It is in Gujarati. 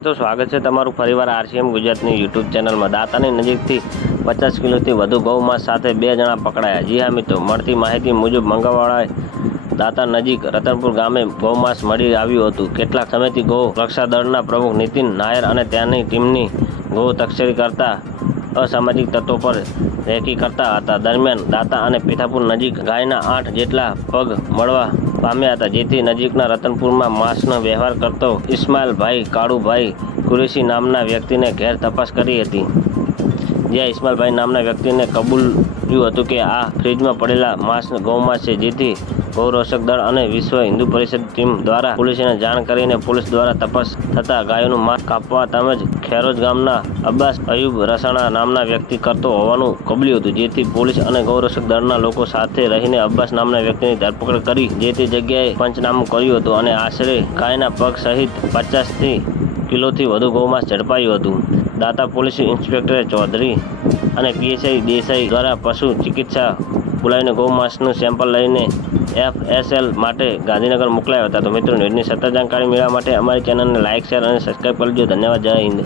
તો સ્વાગત છે તમારું ફરીવાર આરસીએમ ગુજરાતની યુટ્યુબ ચેનલમાં. દાતાની નજીકથી પચાસ કિલોથી વધુ ગૌમાંસ સાથે બે જણા પકડાયા. જી હા મિત્રો, મળતી માહિતી મુજબ મંગળવારે દાતા નજીક રતનપુર ગામે ગૌમાંસ મળી આવ્યું હતું. કેટલાક સમયથી ગૌ રક્ષા દળના પ્રમુખ નીતિન નાયર અને ત્યાંની ટીમની ગૌ તસ્કરી કરતા અસામાજિક તત્વો પર રેકી કરતા હતા. દરમિયાન દાતા અને પીઠાપુર નજીક ગાયના આઠ જેટલા પગ મળવા પામ્યા હતા. જેથી નજીકના રતનપુરમાં માંસનો વ્યવહાર કરતો ઇસ્માઇલભાઈ કાળુભાઈ કુરેશી નામના વ્યક્તિને ઘેર તપાસ કરી હતી. જ્યાં ઇસ્માલભાઈ નામના વ્યક્તિને કબૂલ્યું હતું કે આ ફ્રીજમાં પડેલા માંસ ગૌમાંસ છે. જેથી ગૌરક્ષક દળ અને વિશ્વ હિન્દુ પરિષદ ટીમ દ્વારા પોલીસને જાણ કરીને પોલીસ દ્વારા તપાસ થતાં ગાયોનું માંસ કાપવા તેમજ ખેરોજ ગામના અબ્બાસ અયુબ રસાણા નામના વ્યક્તિ કરતો હોવાનું કબલ્યું હતું. જેથી પોલીસ અને ગૌરક્ષક દળના લોકો સાથે રહીને અબ્બાસ નામના વ્યક્તિની ધરપકડ કરી, જે તે જગ્યાએ પંચનામું કર્યું હતું અને આશરે ગાયના પગ સહિત પચાસથી કિલોથી વધુ ગૌમાંસ ઝડપાયું હતું. દાતા પોલીસ ઇન્સ્પેક્ટર ચૌધરી અને પીએસઆઈ દેસાઈ દ્વારા પશુ ચિકિત્સા બોલાવીને ગૌમાંસનું સેમ્પલ લઈને એફએસએલ માટે ગાંધીનગર મોકલાયા હતા. તો મિત્રો, ન્યૂઝની સતત જાણકારી મેળવવા માટે અમારી ચેનલને લાઇક શેર અને સબસ્ક્રાઈબ કરજો ધન્યવાદ. જય હિન્દ.